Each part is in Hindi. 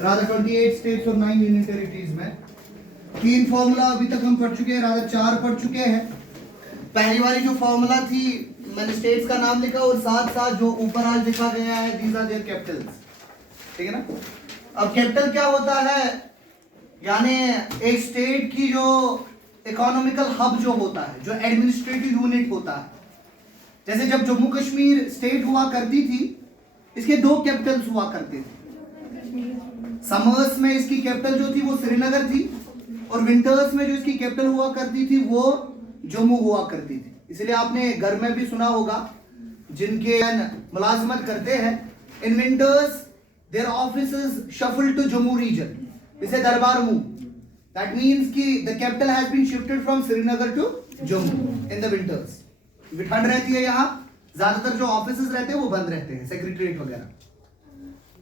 रादर 28 स्टेट्स और 9 यूनियन टेरिटरीज में। 3 फॉर्मूला अभी तक हम पढ़ चुके हैं, रादर 4 पढ़ चुके हैं। पहली वाली जो फॉर्मूला थी मैंने स्टेट्स का नाम लिखा और साथ साथ जो ऊपर आज लिखा गया है दीज आर देयर कैपिटल्स, ठीक है ना। अब कैपिटल क्या होता है, यानी एक स्टेट की जो इकोनॉमिकल हब जो होता है, जो एडमिनिस्ट्रेटिव यूनिट होता है। जैसे जब जम्मू कश्मीर स्टेट हुआ करती थी, इसके 2 कैपिटल्स हुआ करते थे। समर्स में इसकी कैपिटल जो थी वो श्रीनगर थी और विंटर्स में जो इसकी कैपिटल हुआ करती थी वो जम्मू हुआ करती थी। इसलिए आपने घर में भी सुना होगा जिनके मुलाजमत करते हैं, in winters their offices shuffle to Jammu region, इसे दरबार मूव। दैट मींस कि the capital has been shifted from Srinagar to Jammu in the winters. ठंड रहती है यहाँ, ज्यादातर जो ऑफिसेस रहते हैं वो बंद रहते हैं, सेक्रेटरीट वगैरह।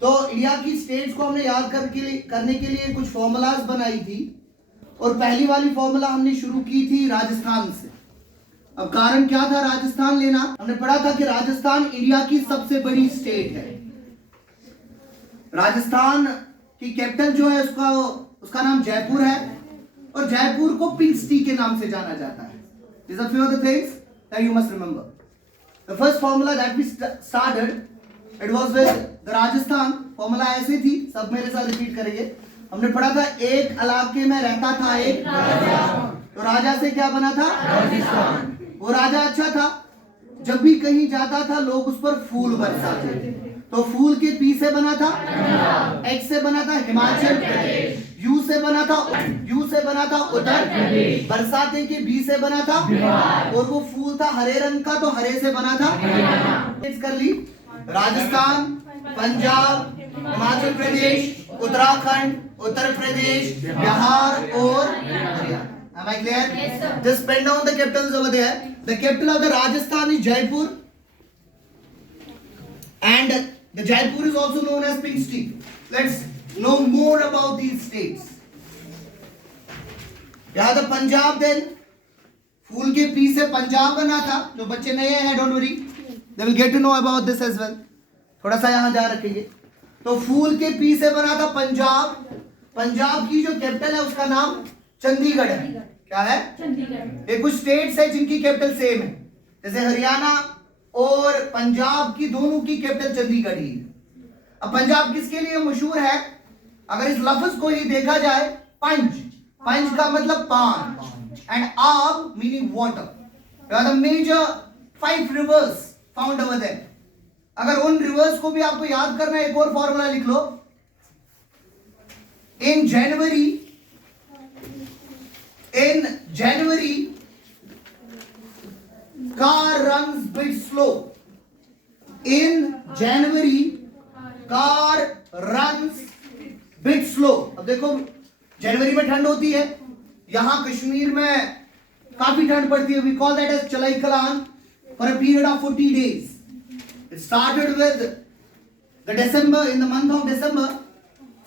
तो इंडिया की स्टेट्स को हमने याद करने के लिए कुछ फॉर्मूलाज बनाई थी और पहली वाली फॉर्मूला हमने शुरू की थी राजस्थान से। अब कारण क्या था राजस्थान लेना, हमने पढ़ा था कि राजस्थान इंडिया की सबसे बड़ी स्टेट है। राजस्थान की कैपिटल जो है उसका नाम जयपुर है और जयपुर को पिंक सिटी के नाम से जाना जाता है। These are few of the things that you must remember. The first formula that we started, it was with the Rajasthan. Formula ऐसे थी, सब मेरे साथ रिपीट करेंगे। हमने पढ़ा था एक इलाके में रहता था एक राजा, तो राजा से क्या बना था राजस्थान। वो राजा अच्छा था, जब भी कहीं जाता था लोग उस पर फूल बरसाते थे। तो फूल के पी से बना था, एक्स से बना था हिमाचल प्रदेश, यू से बना था उत्तर प्रदेश, बरसाते के बी से बना था और वो फूल था हरे रंग का, तो हरे से बना था कर ली। राजस्थान, पंजाब, हिमाचल प्रदेश, उत्तराखंड, उत्तर प्रदेश, बिहार और Haryana. Am I clear? Yes, sir. Just pen down the capitals over there. The capital of the Rajasthan is Jaipur, and the Jaipur is also known as Pink City. Let's know more about these states. यहाँ the पंजाब, then फूल के पी से पंजाब बना था। जो बच्चे नए हैं, don't worry, they will get to know about this as well. थोड़ा सा यहाँ ध्यान रखेंगे। तो फूल के पी से बना था पंजाब। पंजाब की जो कैपिटल है उसका नाम चंडीगढ़ है। क्या है? चंडीगढ़। ये कुछ स्टेट्स है जिनकी कैपिटल सेम है, जैसे हरियाणा और पंजाब की दोनों की कैपिटल चंडीगढ़ ही है। अब पंजाब किसके लिए मशहूर है? अगर इस लफ्ज को ही देखा जाए, पंच का मतलब पान एंड आब meaning water. The major 5 rivers found over there. अगर उन रिवर्स को भी आपको याद करना है, एक और फॉर्मूला लिख लो। In January, car runs bit slow. In January, car runs bit slow. अब देखो जनवरी में ठंड होती है, यहां कश्मीर में काफी ठंड पड़ती है। We call that as चलाई Kalan for a period of 40 days. It started with the December, in the month of December,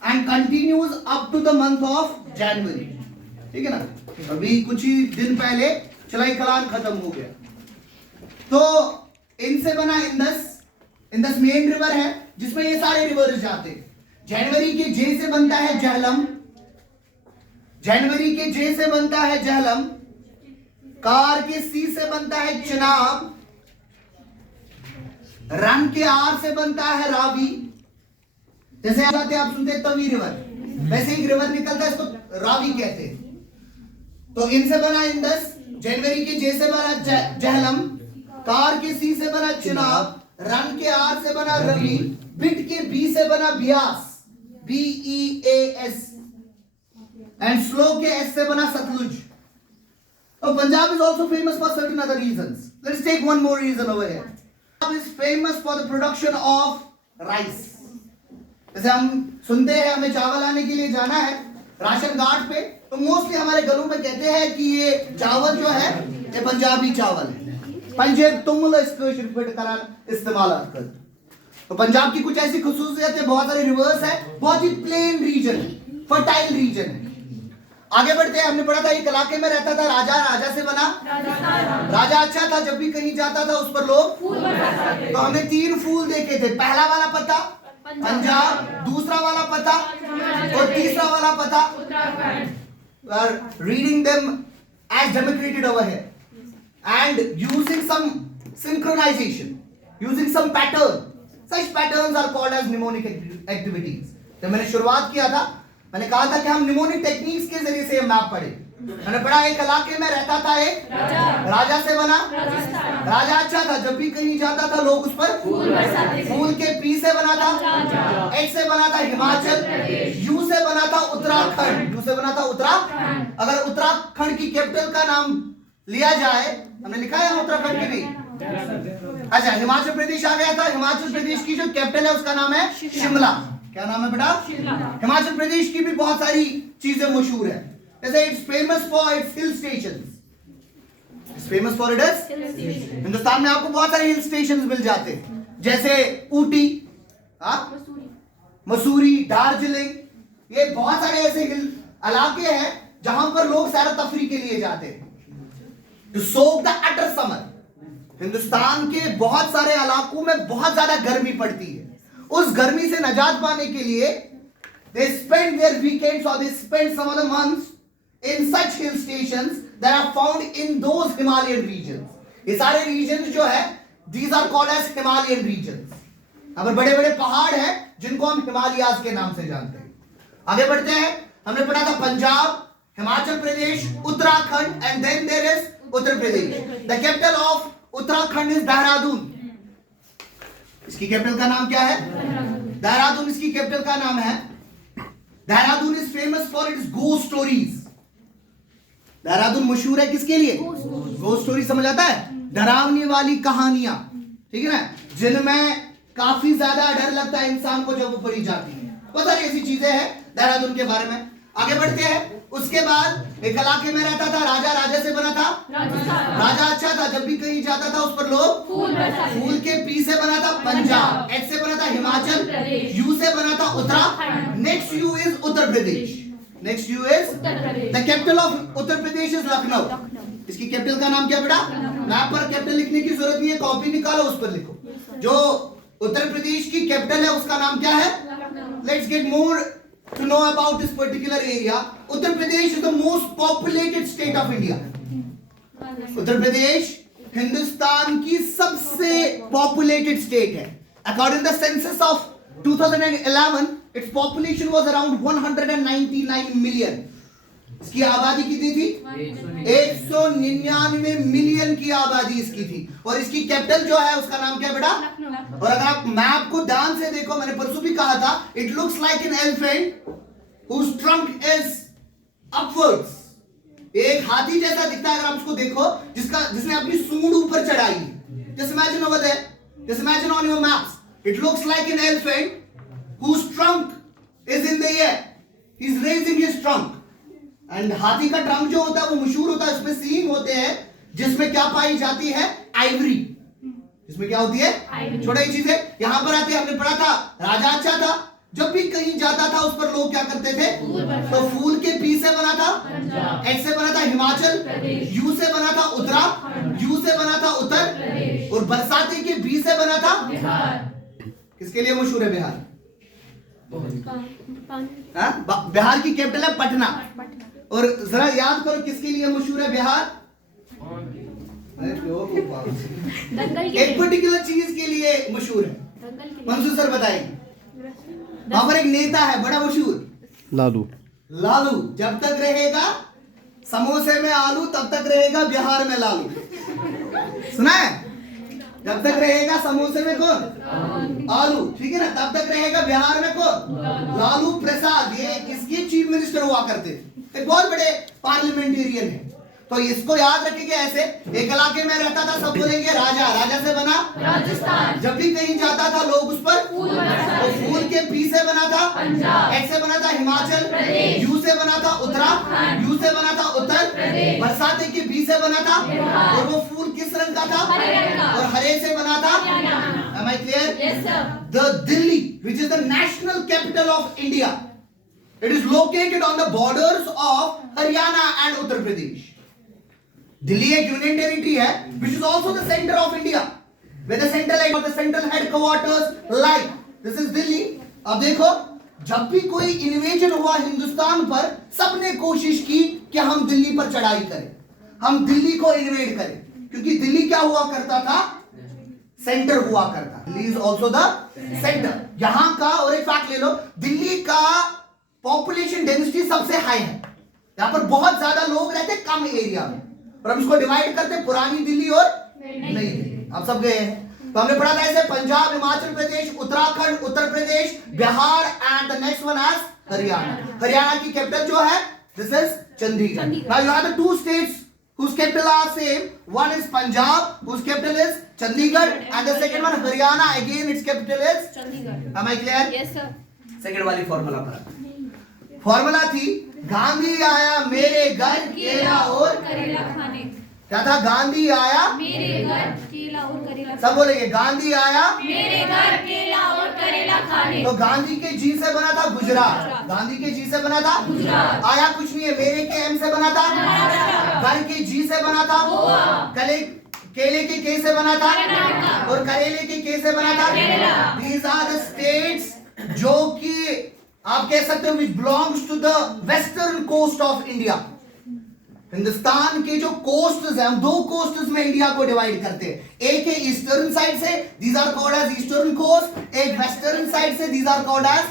and continues up to the month of January. ठीक है ना। अभी कुछ ही दिन पहले चलाई कलान खत्म हो गया। तो इनसे बना इंदस मेन रिवर है जिसमें ये सारे रिवर्स जाते हैं। जनवरी के जे से बनता है झेलम, कार के सी से बनता है चिनाब, रन के आर से बनता है रावी। जैसे आप सुनते हैं तवी रिवर, वैसे एक रिवर निकलता है, इसको रावी कहते हैं। तो इनसे बना इंदस, जनवरी के जे से बना झेलम, कार के सी से बना चिनाब, रन के आर से बना रवि, बिट के बी से बना बियास, BEAS, एंड स्लो के एस से बना सतलुज। तो Punjab is also famous for certain other reasons. Let's take one more reason over here. Punjab is famous for the production of rice. जैसे हम सुनते हैं हमें चावल आने के लिए जाना है राशन कार्ड पे, तो मोस्टली हमारे घरों में कहते हैं कि ये चावल जो है ये पंजाबी चावल है। पंजाब तुम इस्तेमाल कर। तो पंजाब की कुछ ऐसी खुसूसियत है, बहुत सारे रिवर्स है, बहुत ही प्लेन रीजन, फर्टाइल रीजन है। आगे बढ़ते हैं। हमने पढ़ा था एक इलाके में रहता था राजा से बना राजा अच्छा था, जब भी कहीं जाता था उस पर लोग फूल बरसाते थे। तो हमने 3 फूल देखे थे। पहला वाला पता पंजाब, दूसरा वाला पता और तीसरा वाला पता reading them as demonstrated over here and using some synchronization, using some pattern. Such patterns are called as mnemonic activities. जब मैंने शुरुआत किया था मैंने कहा था कि हम mnemonic techniques के जरिए से मैप पढ़े। मैंने पढ़ा एक इलाके में रहता था एक राजा से बना राजा अच्छा था, जब भी कहीं जाता था लोग उस पर फूल के पी से बना था, एच से बना था हिमाचल, यू से बना था उत्तराखंड, यू से बना था उत्तराखंड। अगर उत्तराखंड की कैपिटल का नाम लिया जाए, हमने लिखा है उत्तराखंड की नहीं, अच्छा हिमाचल प्रदेश आ गया था। हिमाचल प्रदेश की जो कैपिटल है उसका नाम है शिमला। क्या नाम है बेटा? हिमाचल प्रदेश की भी बहुत सारी चीजें मशहूर है, जैसे it's famous for its hill stations. Famous for it is, Hindustan में आपको बहुत सारे हिल स्टेशंस मिल जाते हैं, जैसे ऊटी, मसूरी, दार्जिलिंग, ये बहुत सारे ऐसे हिल इलाके हैं जहां पर लोग सैर तफरी के लिए जाते हैं to soak the utter summer. Hindustan के बहुत सारे इलाकों में बहुत ज्यादा गर्मी पड़ती है, उस गर्मी से निजात पाने के लिए they spend their weekends or they spend some of the months in such hill stations that are found in those Himalayan regions. ये सारे regions जो है these are called as Himalayan regions. यहाँ पर बड़े बड़े पहाड़ हैं जिनको हम हिमालयाज के नाम से जानते हैं। आगे बढ़ते हैं, हमने पढ़ा था Punjab, Himachal Pradesh, Uttarakhand and then there is Uttar Pradesh. The capital of Uttarakhand is Dehradun. इसकी कैपिटल का नाम क्या है? देहरादून इसकी कैपिटल का नाम है। Dehradun is famous for its ghost stories. Dehradun मशहूर है किसके लिए? घोस्ट स्टोरी, समझ आता है? डरावनी वाली कहानियां, ठीक है ना, जिनमें काफी ज्यादा डर लगता है इंसान को जब वो पढ़ी जाती है। बहुत सारी ऐसी चीजें हैं देहरादून के बारे में। आगे बढ़ते हैं, उसके बाद एक इलाके में रहता था राजा, राजा से बना था राजा अच्छा था, जब भी कहीं जाता था उस पर लोग फूल के पी से बना था पंजाब, एच से बना था हिमाचल, यू से बना था Uttarakhand, next you is Uttar Pradesh. Next you is the capital of Uttar Pradesh is Lucknow. इसकी कैपिटल का नाम क्या बेटा? मैप पर कैपिटल लिखने की जरूरत नहीं है, कॉपी निकालो उस पर लिखो। जो उत्तर प्रदेश की कैपिटल है उसका नाम क्या है? Let's get more to know about this particular area. Uttar Pradesh is the most populated state of India. Uttar Pradesh Hindustan की सबसे populated state है. According to the census of 2011, its population was around 199 million. इसकी आबादी कितनी थी? 199 मिलियन की आबादी इसकी थी। और इसकी कैपिटल जो है उसका नाम क्या बेटा? और अगर आप मैप को ध्यान से देखो, मैंने परसों भी कहा था, it looks like an elephant whose trunk is upwards. एक हाथी जैसा दिखता है अगर आप उसको देखो, जिसने अपनी सूंड ऊपर चढ़ाई है। Just imagine over there, just imagine on your maps, it looks like an elephant whose trunk is in the air. He is raising his trunk. And हाथी का ट्रंक जो होता है वो मशहूर होता है, उसमें सींग होते हैं जिसमें क्या पाई जाती है? आइवरी। जिसमें क्या होती है? छोटी चीजें। यहां पर आते हमने पढ़ा था राजा अच्छा था, जब भी कहीं जाता था उस पर लोग क्या करते थे? तो फूल के पी से बना था, एच से बना था हिमाचल, यू से बना था उत्तराखंड, यू से बना था उत्तर, और बरसाती के बी से बना था किसके लिए मशहूर है बिहार? बिहार की कैपिटल है पटना। और जरा याद करो किसके लिए मशहूर है बिहार? एक पर्टिकुलर चीज के लिए मशहूर है। मंसूर सर बताएंगे। वहां पर एक नेता है बड़ा मशहूर, लालू। लालू जब तक रहेगा समोसे में आलू तब तक रहेगा बिहार में लालू। सुना है? जब तक रहेगा समोसे में कौन? आलू, ठीक है ना, तब तक रहेगा बिहार में कौन? लालू प्रसाद। ये इसके चीफ मिनिस्टर हुआ करते थे, एक बहुत बड़े पार्लियामेंटेरियन है। तो इसको याद रखिएगा ऐसे, एक इलाके में रहता था, सब बोलेंगे राजा, राजा से बना राजस्थान, जब भी कहीं जाता था लोग उस पर फूल के पी से बना था पंजाब, एच से बना था हिमाचल, यू से बना था उत्तराखंड, यू से बना था उत्तर, बरसाती के बी से बना था, और वो फूल किस रंग का था? और हरे से बना था। Am I clear? Yes sir. The Delhi, which is the national capital of India, it is located on the borders of Haryana and Uttar Pradesh. Delhi एक यूनियन टेरिटरी है which is also the center of India, where the central headquarters lie. This is Delhi. अब देखो जब भी कोई इन्वेजन हुआ हिंदुस्तान पर, सबने कोशिश की कि हम दिल्ली पर चढ़ाई करें, हम दिल्ली को इन्वेड करें, क्योंकि दिल्ली क्या हुआ करता था, सेंटर हुआ करता। Delhi is also the centre. यहां का, और एक फैक्ट ले लो, दिल्ली का पॉपुलेशन डेंसिटी सबसे हाई है, यहां पर बहुत ज्यादा लोग रहते कम एरिया में, और हम इसको डिवाइड करते पुरानी दिल्ली और नई दिल्ली। आप सब गए हैं, तो हमने पढ़ा था ऐसे Punjab, Himachal Pradesh, Uttarakhand, Uttar Pradesh, Bihar and the next one as Haryana. Haryana की कैपिटल जो है this is Chandigarh. Now you have the two states whose capital are same. One is Punjab, whose capital is Chandigarh, and the second one Haryana, again its capital is Chandigarh. Am I clear? Yes sir. Second वाली फॉर्मूला पढ़ा। फॉर्मूला थी गांधी आया मेरे घर केला और करेला खाने। क्या था? गांधी आया मेरे घर केला और करेला। सब बोलेंगे गांधी आया मेरे घर केला और करेला खाने। तो गांधी के जी से बना था गुजरात, गांधी के जी से बना था गुजरात। आया कुछ नहीं है, मेरे के एम से बना था घर के जी से बना था केले के के से बना था और करेले के के से बना था। दीज आर द स्टेट्स जो कि आप कह सकते हो which belongs to the western coast of India. Hindustan के जो कोस्ट्स हैं, हम दो कोस्ट्स में इंडिया को डिवाइड करते हैं। एक है ईस्टर्न साइड से, these are called as eastern coast. एक वेस्टर्न साइड से, these are called as,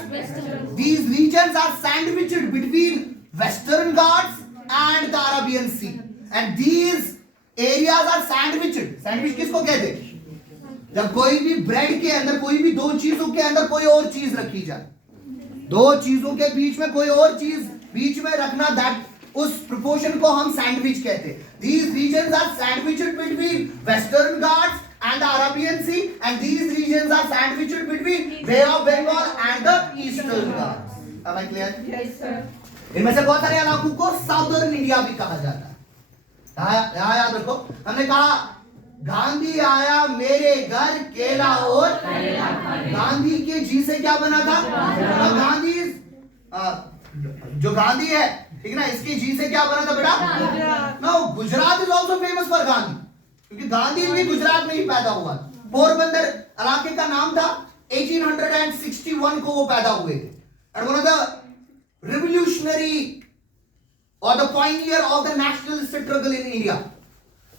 these regions are sandwiched between Western Ghats and the Arabian Sea, and these areas are sandwiched. Sandwich किसको कहते हैं? जब कोई भी ब्रेड के अंदर, कोई भी दो चीजों के अंदर कोई और चीज रखी जाए, दो चीजों के बीच में कोई और चीज बीच में रखना, दैट उस प्रोपोर्शन को हम सैंडविच कहते हैं। These regions are sandwiched between Western Ghats and the Arabian Sea, and these regions are sandwiched between Bay of Bengal and the Eastern Ghats. Am I clear? Yes sir. इनमें से बहुत सारे इलाकों को साउदर्न इंडिया भी कहा जाता है। यहाँ याद रखो, हमने कहा गांधी आया मेरे घर केला और गांधी के जी से क्या बना था? गांधी जो गांधी है, ठीक ना, इसके जी से क्या बना था बेटा? No, Gujarat is also famous for Gandhi, क्योंकि गांधी भी गुजरात में ही पैदा हुआ। पोरबंदर इलाके का नाम था, 1861 को वो पैदा हुए थे, and one of the revolutionary और the pioneer of the national struggle in India.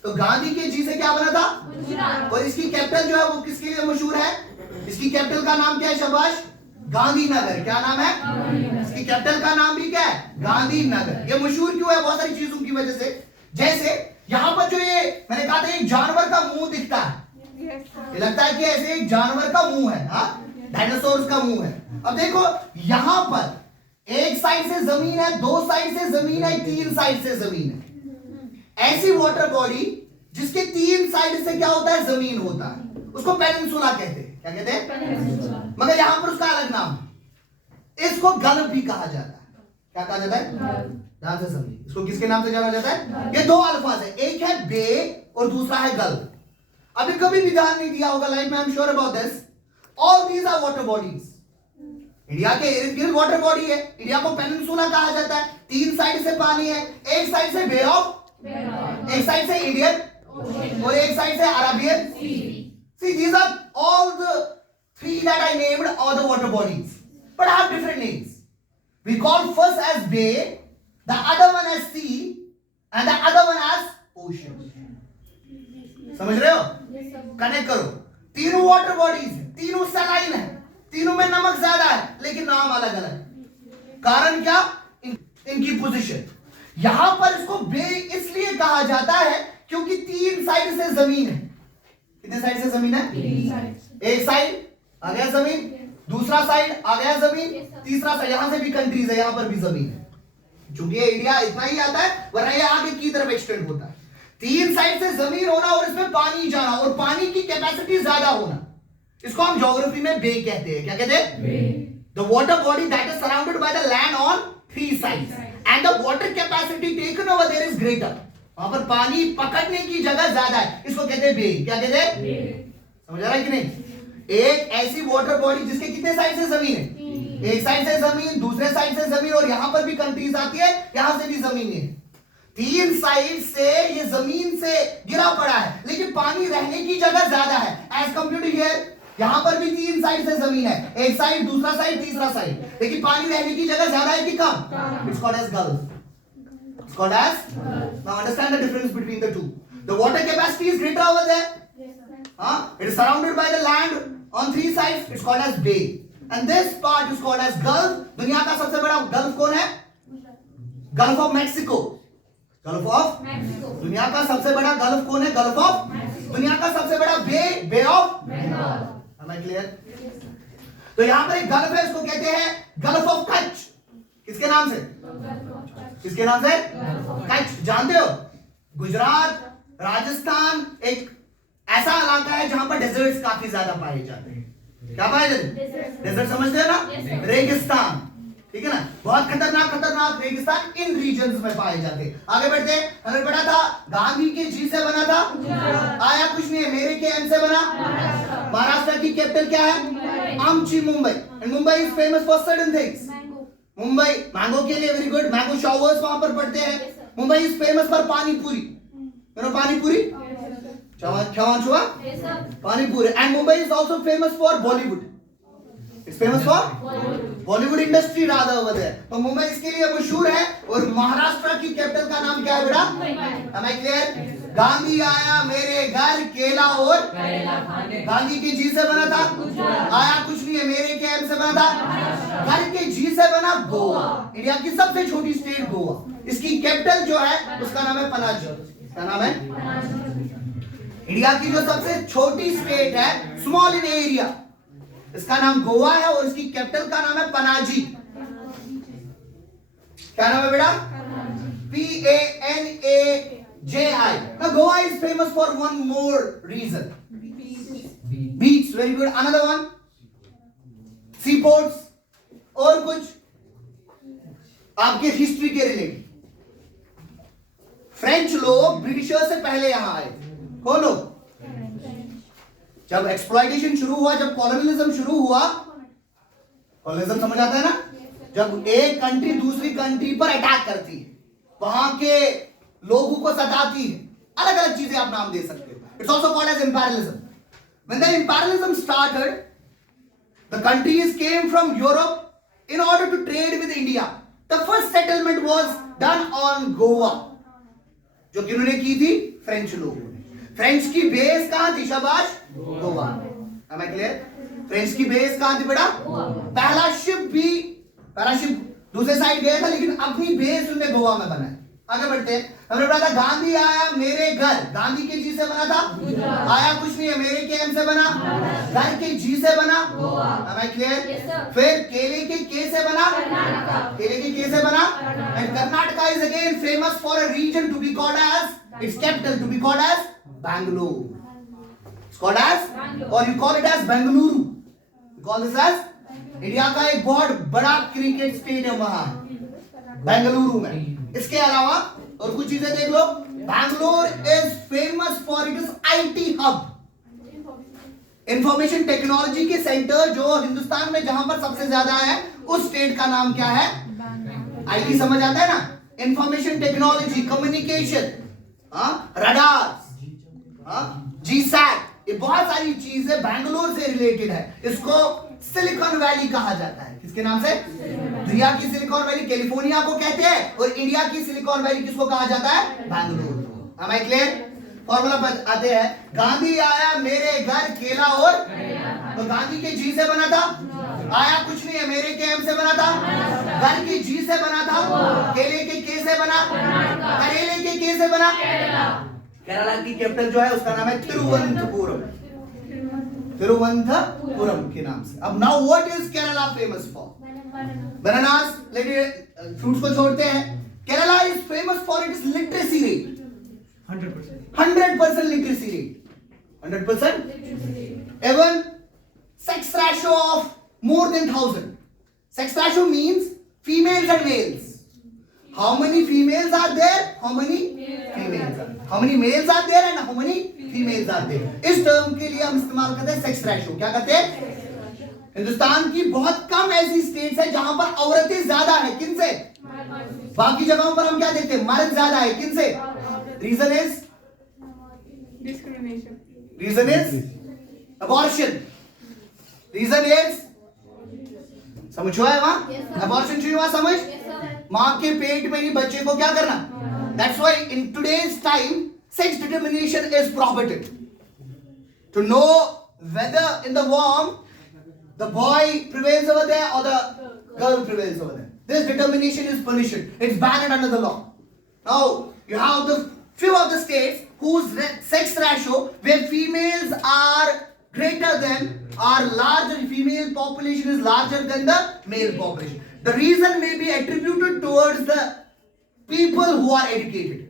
तो गांधी के जी से क्या बना था? गुजरात। और इसकी कैपिटल जो है वो किसके लिए मशहूर है? इसकी कैपिटल का नाम क्या है? शाबाश, गांधीनगर। क्या नाम है? इसकी कैपिटल का नाम भी क्या है? गांधीनगर। ये मशहूर क्यों है? बहुत सारी चीजों की वजह से। जैसे यहां पर जो ये मैंने कहा था एक जानवर का मुंह दिखता है, ये लगता है कि ऐसे एक जानवर का मुंह है, डायनासोर का मुंह है। अब देखो यहां पर एक साइड से जमीन है, दो साइड से जमीन है, तीन साइड से जमीन है। ऐसी वाटर बॉडी जिसके तीन साइड से क्या होता है? जमीन होता है, उसको पेनिनसुला कहते हैं। क्या कहते हैं? मगर यहां पर उसका अलग नाम है, इसको गल्फ भी कहा जाता है। क्या कहा जाता है? ध्यान से समझिए, इसको किसके नाम से जाना जाता है? ये दो अल्फाज है, एक है बे और दूसरा है गल्फ। अभी कभी भी ध्यान नहीं दिया होगा लाइफ में, I am sure about this. All these are water bodies. India के इर्द गिर्द वाटर बॉडी है। इंडिया को पेनिनसुला कहा जाता है, तीन साइड से पानी है, एक साइड से बे ऑफ, एक साइड से इंडियन और एक साइड से Arabian Sea. See, these are all the three that I named are the water bodies, but have different names. We call first as bay, the other one as sea, and the other one as ocean. समझ रहे हो? कनेक्ट करो। तीनों वाटर बॉडीज, तीनों सलाइन है, तीनों में नमक ज्यादा है, लेकिन नाम अलग अलग है। कारण क्या? इनकी पोजीशन। यहां पर इसको बे इसलिए कहा जाता है क्योंकि तीन साइड से जमीन है। कितने साइड से जमीन है? एक साइड आ गया जमीन, दूसरा साइड आ गया जमीन, तीसरा साइड, यहां से भी कंट्रीज है, यहां पर भी जमीन है। चूंकि इंडिया इतना ही आता है, वरना ये आगे की तरफ एक्सटेंड होता है। तीन साइड से जमीन होना और इसमें पानी जाना और पानी की कैपेसिटी ज्यादा होना, इसको हम ज्योग्राफी में बे कहते हैं। क्या कहते हैं? The water body that is surrounded by the land on three sides and the water capacity taken over there is greater. वहां पर पानी पकड़ने की जगह ज्यादा है, इसको कहते हैं बे। क्या कहते हैं? समझ आ रहा है कि नहीं? एक ऐसी वाटर बॉडी जिसके कितने साइड से जमीन है? एक साइड से जमीन, दूसरे साइड से जमीन, और यहां पर भी कंट्रीज आती है, यहां से भी जमीन है। तीन साइड से ये जमीन से गिरा पड़ा है, लेकिन पानी रहने की जगह ज्यादा है एज कंपेयर टू हियर। यहां पर भी 3 साइड से जमीन है, एक साइड, दूसरा साइड, तीसरा साइड, लेकिन पानी रहने की जगह ज्यादा है कि कम? It's called as gulf. It's called as. Now understand the difference between the two. The water capacity is greater over there. It is surrounded by the land on 3 sides. It's called as bay. And this part is called as Gulf. दुनिया का सबसे बड़ा गल्फ कौन है? Gulf of Mexico. Gulf of Mexico. दुनिया का सबसे बड़ा गल्फ कौन है? Gulf of Mexico. दुनिया का सबसे बड़ा bay, bay of Bengal. Am I clear? तो यहां पर एक गल्फ है, इसको कहते हैं गल्फ ऑफ कच्छ. किसके नाम से? किसके नाम से? कच्छ. जानते हो गुजरात, राजस्थान एक ऐसा इलाका है जहां पर डेजर्ट्स काफी ज्यादा पाए जाते हैं. क्या पाए जाते हैं? डेजर्ट समझते हैं ना? रेगिस्तान. ठीक है ना? बहुत खतरनाक रेगिस्तान इन रीजन्स में पाए जाते हैं. आगे बढ़ते हैं. हमने पढ़ा था गांधी के जी से बना था, आया कुछ नहीं है, मेरे के एम से बना. महाराष्ट्र की कैपिटल क्या है? आमची, Mumbai. And Mumbai is famous for certain things. Mumbai mango के लिए वेरी गुड. मैंगो शावर्स वहां पर पड़ते हैं. मुंबई इज फेमस फॉर पानी puri. Pani puri pani puri. And Mumbai is also famous for Bollywood. It's famous for Bollywood industry rather over there. तो मुंबई इसके लिए मशहूर है. और महाराष्ट्र की कैपिटल का नाम क्या है बेटा? Am I clear? गांधी आया मेरे घर केला और गांधी के जी से बना था, आया कुछ नहीं है, मेरे के एम से बना था, घर के जी से बना गोवा. इंडिया की सबसे छोटी स्टेट गोवा. इसकी कैपिटल जो है उसका नाम है पनाजी. क्या नाम है? इंडिया की जो सबसे छोटी स्टेट है, स्मॉल इन एरिया, इसका नाम गोवा है और इसकी कैपिटल का नाम है पनाजी. क्या नाम है बेटा? PANAJI. Now Goa is famous for one more reason. Beach. Very good. Another one. Seaports. और कुछ आपके हिस्ट्री के रिलेटेड. फ्रेंच लोग ब्रिटिशर्स से पहले यहां आए. कौन लोग? जब एक्सप्लॉयटेशन शुरू हुआ, जब कॉलोनियलिज्म शुरू हुआ, कॉलोनियलिज्म समझ आता है ना? जब एक कंट्री दूसरी कंट्री पर अटैक करती है, वहां के लोगों को सताती है, अलग अलग चीजें आप नाम दे सकते हो. It's also called as imperialism. When the imperialism started, the countries came from Europe in order to trade with India. The first settlement was done on Goa, जो किन्होंने की थी? फ्रेंच लोगों ने. फ्रेंच की बेस कहां थी? शाबाश, Goa. Am I clear? French की बेस कहां थी बेटा? पहला शिप दूसरे साइड गया था, लेकिन अपनी बेस उन्होंने गोवा में बनाया. आगे बढ़ते हैं. हमने पढ़ा था गांधी आया मेरे घर. गांधी के जी से बना था, आया कुछ नहीं है, मेरे के एम से बना, घर के जी से बना. Am I clear? फिर केले के के से बना, केले के के से बना. And Karnataka is again famous for a region to be called as its capital, to be called as Bangalore. It's called as, or you call it as Bengaluru. You call this as. India का एक बहुत बड़ा क्रिकेट स्टेडियम वहां बेंगलुरु में. इसके अलावा और कुछ चीजें देख लो. Bangalore is famous for it is IT hub, information technology के सेंटर जो हिंदुस्तान में जहां पर सबसे ज्यादा है, उस स्टेट का नाम क्या है? IT. समझ आता है ना? Information technology, communication, radar, GSAT, ये बहुत सारी चीजें बैंगलोर से रिलेटेड है. इसको सिलिकॉन वैली कहा जाता है. किसके नाम से? दुनिया की सिलिकॉन वैली कैलिफोर्निया को कहते हैं, और इंडिया की सिलिकॉन वैली किसको कहा जाता है? Bangalore. Am I clear? Formula पर आते हैं. गांधी आया मेरे घर केला और, तो गांधी के जी से बना था, आया कुछ नहीं है, मेरे के एम से बना था, घर के जी से बना था, केले के से बना, करेले के से बना. केरला की कैपिटल जो है उसका नाम है तिरुवनंतपुरम. तिरुवनंतपुरम के नाम से. अब now what is Kerala famous for? Bananas. Fruits को छोड़ते हैं. Kerala is famous for its literacy rate. 100% literacy rate. 100%. Even sex ratio of more than 1,000. Sex ratio means females and males. How many females are there? How many females are there? How many males are there and how many females are there? इस टर्म के लिए हम इस्तेमाल करते हैं सेक्स रेशो. क्या करते हैं? हिंदुस्तान की बहुत कम ऐसी स्टेट्स है जहां पर औरतें ज्यादा है. किनसे? बाकी जगहों पर हम क्या देखते हैं? मर्द ज्यादा है. किनसे? Reason is Discrimination. Reason is abortion. Reason is, समझ हुआ है वहां? अबॉर्शन शुरू हुआ समझ? मां के पेट में ही बच्चे को क्या करना? That's why in today's time sex determination is prohibited to know whether in the womb the boy prevails over there or the girl prevails over there. This determination is punished. It's banned under the law. Now you have the few of the states whose sex ratio where females are greater than or larger, female population is larger than the male population. The reason may be attributed towards the people who are educated.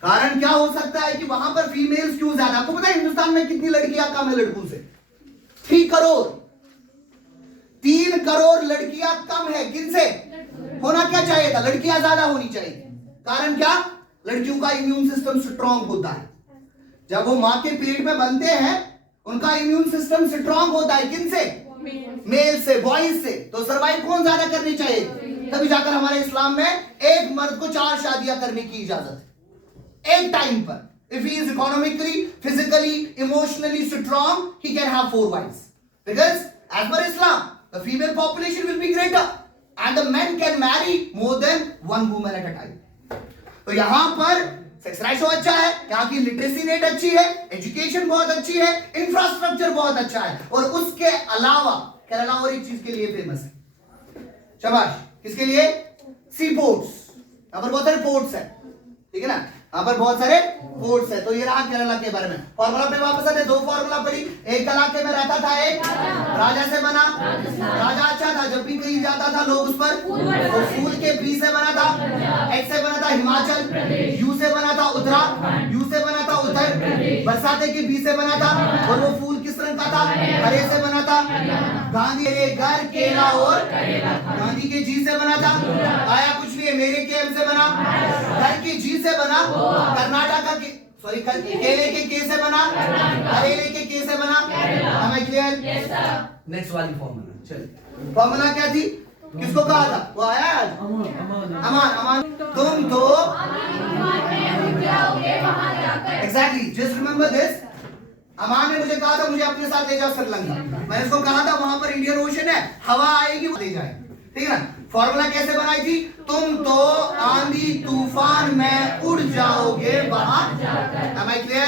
कारण क्या हो सकता है कि वहां पर फीमेल्स क्यों ज्यादा? आपको पता है हिंदुस्तान में कितनी लड़कियां कम है लड़कों से? 3 करोड़ 3 करोड़ लड़कियां कम है। किनसे? होना क्या चाहिए था? लड़कियां ज्यादा होनी चाहिए। कारण क्या? लड़कियों का इम्यून सिस्टम स्ट्रांग होता है। जब वो मां के पेट में बनते हैं उनका इम्यून सिस्टम स्ट्रांग होता है। किनसे? मेल से, बॉयज से। तो सर्वाइव कौन ज्यादा करनी चाहिए? तभी जाकर हमारे इस्लाम में एक मर्द को 4 शादियां करने की इजाजत है एक टाइम पर। If he is economically, physically, emotionally strong, he can have 4 wives. Because as per Islam, the female population will be greater and the men can marry more than 1 woman at a time. तो यहां पर सेक्स रेशो अच्छा है, यहाँ की लिटरेसी रेट अच्छी है, एजुकेशन बहुत अच्छी है, इंफ्रास्ट्रक्चर बहुत अच्छा है और उसके अलावा केरला और एक चीज के लिए फेमस है। शाबाश। किसके लिए? सी पोर्ट्स। यहां पर बहुत सारे पोर्ट्स है, ठीक है ना? यहाँ पर बहुत सारे पोर्ट्स है। तो ये रहा केरला के बारे में। फॉर्मूला पे वापस आते। 2 फॉर्मूला पढ़ी। एक इलाके में रहता था एक राजा से बना। राजा अच्छा था, जब भी कहीं जाता था लोग उस पर फूल के बी से बना था, एच से बना था हिमाचल, यू से बना था उत्तराखंड, यू से बना था उत्तर, बरसाते के बी से बना था और वो फूल किस रंग का था? हरे से बना था। गांधी के घर केला और गांधी के जी से बना था। आया कुछ नहीं है, मेरे के एम से बना, घर के जी से बना, कर्नाटका के सॉरी केले के के से बना, हरेले के के से बना। Am I clear? नेक्स्ट वाली फॉर्मूला चलिए। फॉर्मूला क्या थी? किसको कहा था? वो आया आज? अमान। अमान तुम तो एग्जैक्टली जस्ट रिमेंबर दिस। अमान ने मुझे कहा था मुझे अपने साथ ले जाओ श्रीलंका। मैंने उसको कहा था वहां पर इंडियन ओशन है, हवा आएगी वो ले जाए, ठीक है ना? फॉर्मूला कैसे बनाई थी? तुम तो आंधी तूफान में उड़ जाओगे वहां जाकर। Am I clear?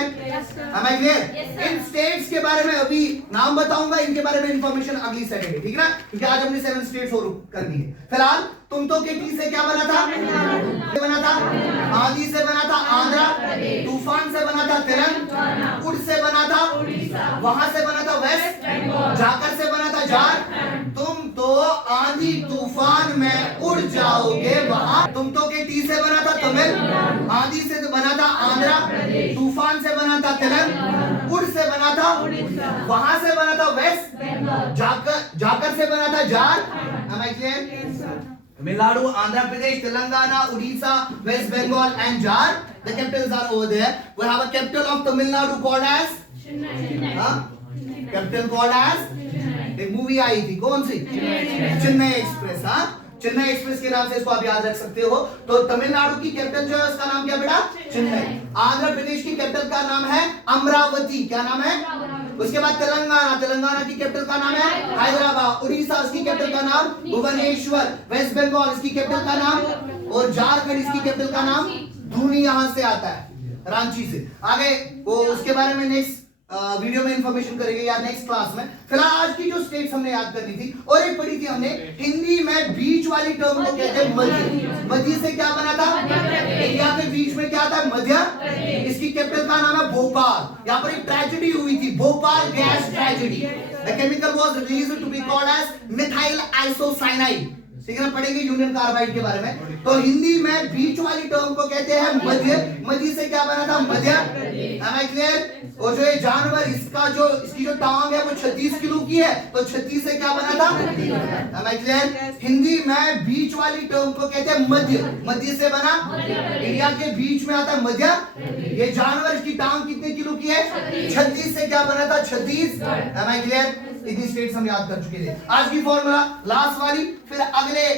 Am I clear? In states के बारे में अभी नाम बताऊंगा, इनके बारे में इंफॉर्मेशन अगली सैटरडे, ठीक है ना? क्योंकि आज हमने 7 स्टेट्स और करनी है। फिलहाल तुम तो के टी से क्या बना था? बना था आंधी से बना था आंध्रा, तूफान से बना था तेलंगाना, उड़ से बना था वहां से बना था वेस्ट, जाकर से बना था झारखंड। तुम तो आंधी तूफान में उड़ जाओगे वहां। तुम तो के टी से बना था तमिल, आंधी से बना था आंध्रा, तूफान से बना था तेलंगाना, उड़ से बना था वहां से बना था वेस्ट, जाकर से बना था Jharkhand. Am I clear? Tamil Nadu, Andhra Pradesh, Telangana, Odisha, West Bengal and Jhar. The capitals are over there. We have a capital of Tamil Nadu called as capital called as एक मूवी आई थी, कौन सी? चेन्नई एक्सप्रेस। हाँ, चेन्नई एक्सप्रेस के नाम से इसको आप याद रख सकते हो। तो तमिलनाडु की कैपिटल जो है उसका नाम क्या बेटा? चेन्नई। आंध्र प्रदेश की कैपिटल का नाम है अमरावती। क्या नाम है? उसके बाद तेलंगाना की कैपिटल का नाम है हैदराबाद। उड़ीसा इसकी कैपिटल का नाम भुवनेश्वर। वेस्ट बंगाल इसकी कैपिटल का नाम और झारखंड इसकी कैपिटल का नाम धुनी यहां से आता है, रांची से। आगे वो उसके बारे में नेक्स्ट वीडियो में इंफॉर्मेशन करेंगे या नेक्स्ट क्लास में। फिलहाल आज की जो स्टेट्स हमने याद करनी थी और एक पढ़ी थी हमने हिंदी में बीच वाली टर्म को कहते हैं मध्य। मध्य से क्या बना था? इंडिया के बीच में क्या था? मध्य। इसकी कैपिटल का नाम है भोपाल। यहाँ पर एक ट्रेजेडी हुई थी, Bhopal gas tragedy. The chemical was released to be called as methyl isocyanide. ठीक है ना? पढ़ेंगे यूनियन कार्बाइड के बारे में। तो हिंदी में बीच वाली टर्म को कहते हैं मध्य। मध्य से क्या बना था? मध्य। Am I clear? और जो ये जानवर इसकी जो टांग है वो 36 किलो की है, तो 36 से क्या बना था? Am I clear? हिंदी में बीच वाली टर्म को कहते हैं मध्य। मध्य से बना, इंडिया के बीच में आता है मध्य। ये जानवर इसकी टांग कितने किलो की है? 36 से क्या बना था? 36। Am I clear? इतनी स्टेट्स हम याद कर चुके थे। आज की फॉर्मूला लास्ट वाली, फिर अगले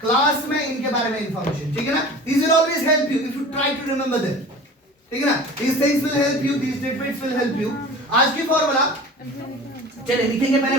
क्लास में इनके बारे में इंफॉर्मेशन, ठीक है ना? These will always help you if you try to remember them, ठीक है ना? These things will help you, these statements will help you. आज की फॉर्मूला चलिए लिखेंगे पहले